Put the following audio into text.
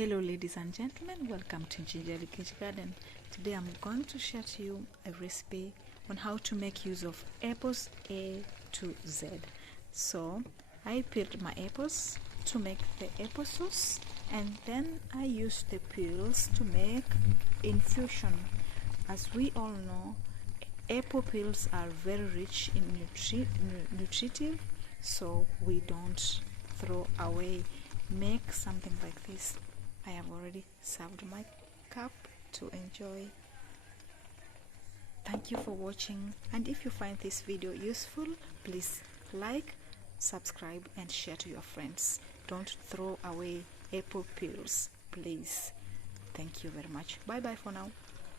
Hello ladies and gentlemen, welcome to Gingerly Kitchen Garden. Today I'm going to share to you a recipe on how to make use of apples A to Z. So I peeled my apples to make the apple sauce, and then I used the peels to make infusion. As we all know, apple peels are very rich in nutritive, so we don't throw away. Make something like this. I have already served my cup to enjoy. Thank you for watching, and if you find this video useful, please like, subscribe and share to your friends. Don't throw away apple peels, please. Thank you very much. Bye bye for now.